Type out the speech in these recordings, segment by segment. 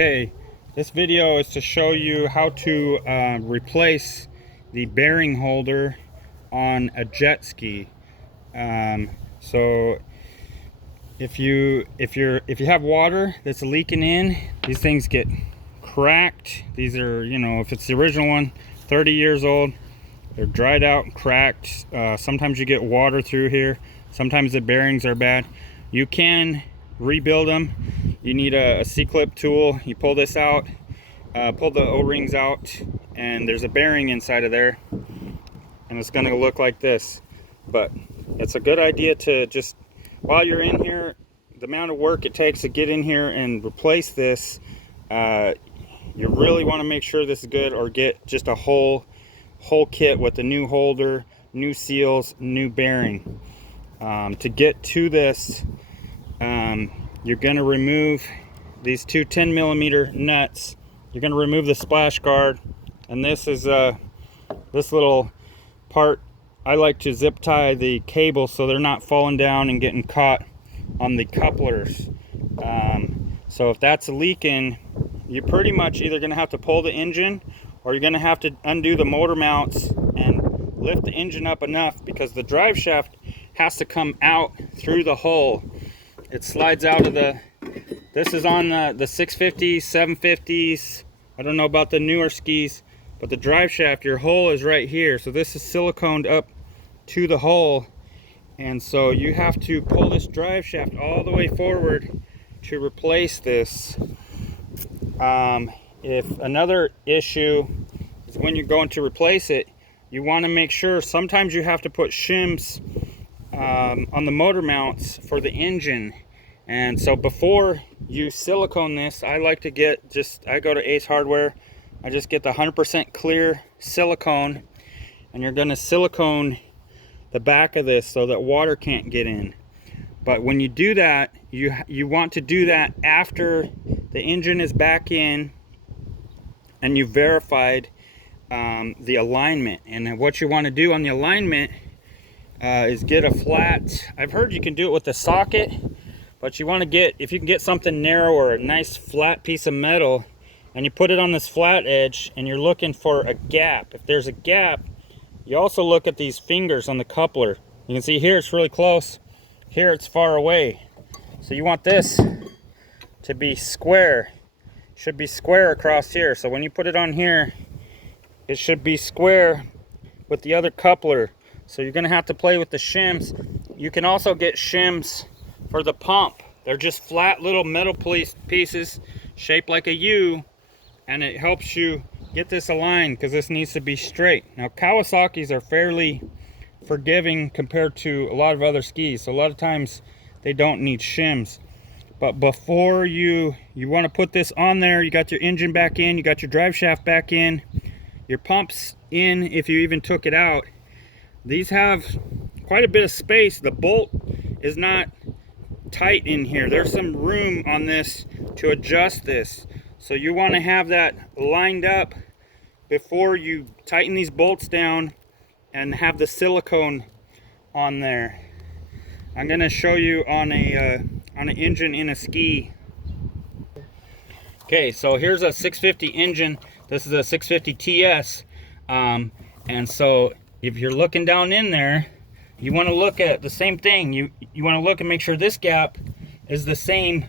Okay, this video is to show you how to replace the bearing holder on a jet ski. So if you have water that's leaking in, these things get cracked. These are, if it's the original one, 30 years old, they're dried out and cracked. Sometimes you get water through here. Sometimes the bearings are bad. You can rebuild them. You need a C-clip tool. You pull this out, pull the O-rings out, and there's a bearing inside of there, and it's going to look like this. But it's a good idea to just, while you're in here, the amount of work it takes to get in here and replace this, you really want to make sure this is good, or get just a whole kit with the new holder, new seals, new bearing. To get to this, you're going to remove these two 10mm nuts. You're going to remove the splash guard, and this is this little part. I like to zip tie the cable so they're not falling down and getting caught on the couplers. So if that's leaking, you're pretty much either going to have to pull the engine, or you're going to have to undo the motor mounts and lift the engine up enough, because the drive shaft has to come out through the hole. It slides out of this is on the 650s, 750s. I don't know about the newer skis, but the drive shaft, your hole is right here. So this is siliconed up to the hole. And so you have to pull this drive shaft all the way forward to replace this. If another issue is when you're going to replace it, you want to make sure, sometimes you have to put shims on the motor mounts for the engine. And so before you silicone this, I like to get I go to Ace Hardware, I just get the 100% clear silicone, and you're going to silicone the back of this so that water can't get in. But when you do that, you want to do that after the engine is back in and you verified the alignment. And what you want to do on the alignment is get a flat, I've heard you can do it with a socket, but you want to get, if you can get something narrow or a nice flat piece of metal, and you put it on this flat edge, and you're looking for a gap. If there's a gap, you also look at these fingers on the coupler. You can see here it's really close, here it's far away. So you want this to be square. It should be square across here. So when you put it on here, it should be square with the other coupler. So you're going to have to play with the shims. You can also get shims for the pump. They're just flat little metal pieces shaped like a U, and it helps you get this aligned, because this needs to be straight. Now Kawasaki's are fairly forgiving compared to a lot of other skis, so a lot of times they don't need shims. But before you want to put this on there, you got your engine back in, you got your drive shaft back in, your pump's in if you even took it out. These have quite a bit of space. The bolt is not tight in here. There's some room on this to adjust this. So you want to have that lined up before you tighten these bolts down and have the silicone on there. I'm going to show you on an engine in a ski. Okay, so here's a 650 engine. This is a 650 TS. And so if you're looking down in there, you want to look at the same thing. You want to look and make sure this gap is the same.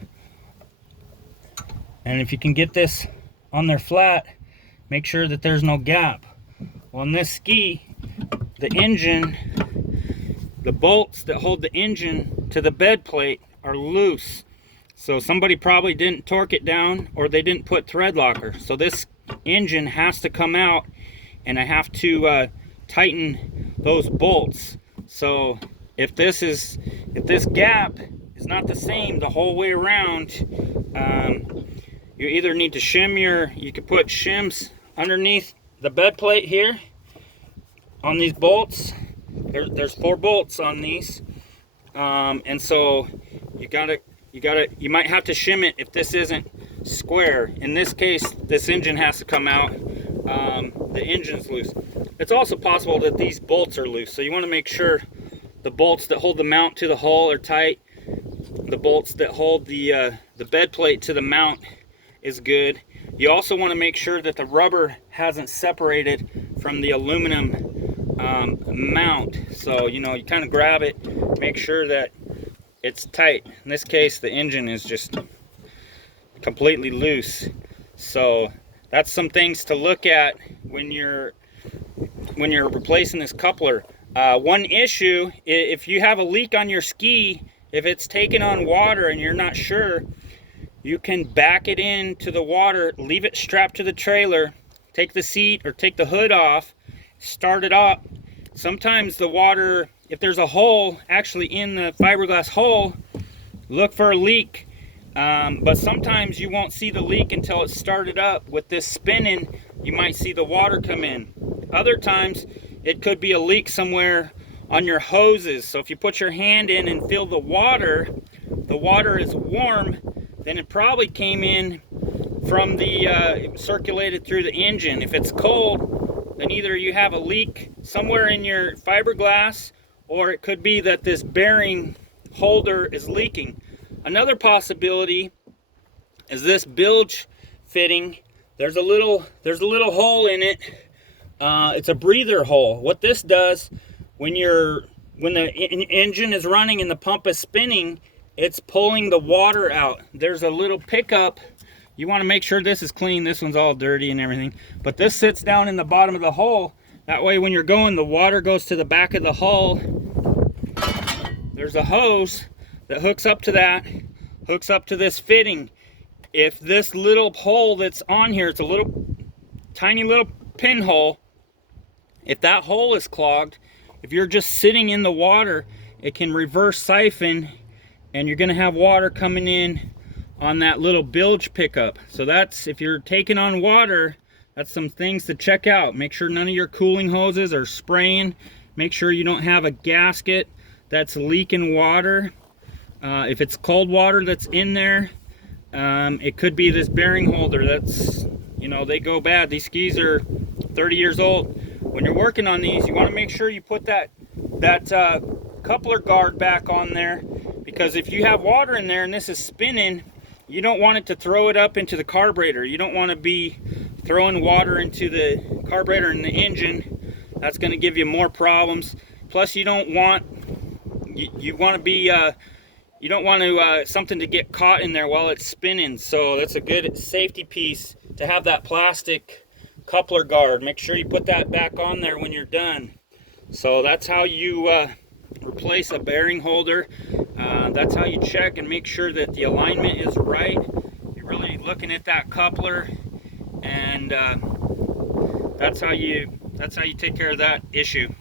And if you can get this on there flat, make sure that there's no gap. Well, on this ski, the engine, the bolts that hold the engine to the bed plate are loose. So somebody probably didn't torque it down, or they didn't put thread locker. So this engine has to come out, and I have to tighten those bolts. So if this gap is not the same the whole way around, you either need to shim you could put shims underneath the bed plate here on these bolts. There's 4 bolts on these, and so you might have to shim it if this isn't square. In this case, this engine has to come out. The engine's loose. It's also possible that these bolts are loose, so you want to make sure the bolts that hold the mount to the hull are tight, the bolts that hold the bed plate to the mount is good. You also want to make sure that the rubber hasn't separated from the aluminum mount. So, you know, you kind of grab it, make sure that it's tight. In this case, the engine is just completely loose. So that's some things to look at when you're replacing this coupler. One issue, if you have a leak on your ski, if it's taken on water and you're not sure, you can back it into the water, leave it strapped to the trailer, take the seat or take the hood off, start it up. Sometimes the water, if there's a hole actually in the fiberglass hole, look for a leak. But sometimes you won't see the leak until it's started up. With this spinning, you might see the water come in. Other times, it could be a leak somewhere on your hoses. So if you put your hand in and feel the water is warm, then it probably came in from the circulated through the engine. If it's cold, then either you have a leak somewhere in your fiberglass, or it could be that this bearing holder is leaking. Another possibility is this bilge fitting. There's a little hole in it. It's a breather hole. What this does, when the engine is running and the pump is spinning, it's pulling the water out. There's a little pickup. You want to make sure this is clean. This one's all dirty and everything, but this sits down in the bottom of the hole. That way when you're going, the water goes to the back of the hull. There's a hose that hooks up to that, hooks up to this fitting. If this little hole that's on here, it's a little tiny little pinhole, if that hole is clogged, if you're just sitting in the water, it can reverse siphon and you're going to have water coming in on that little bilge pickup. So that's, if you're taking on water, that's some things to check out. Make sure none of your cooling hoses are spraying. Make sure you don't have a gasket that's leaking water. If it's cold water that's in there, it could be this bearing holder that's, you know, they go bad. These skis are 30 years old. When you're working on these, you want to make sure you put that coupler guard back on there, because if you have water in there and this is spinning, you don't want it to throw it up into the carburetor. You don't want to be throwing water into the carburetor and the engine. That's going to give you more problems. Plus, you don't want something to get caught in there while it's spinning. So that's a good safety piece to have, that plastic coupler guard. Make sure you put that back on there when you're done. So that's how you replace a bearing holder. That's how you check and make sure that the alignment is right. You're really looking at that coupler, and that's how you take care of that issue.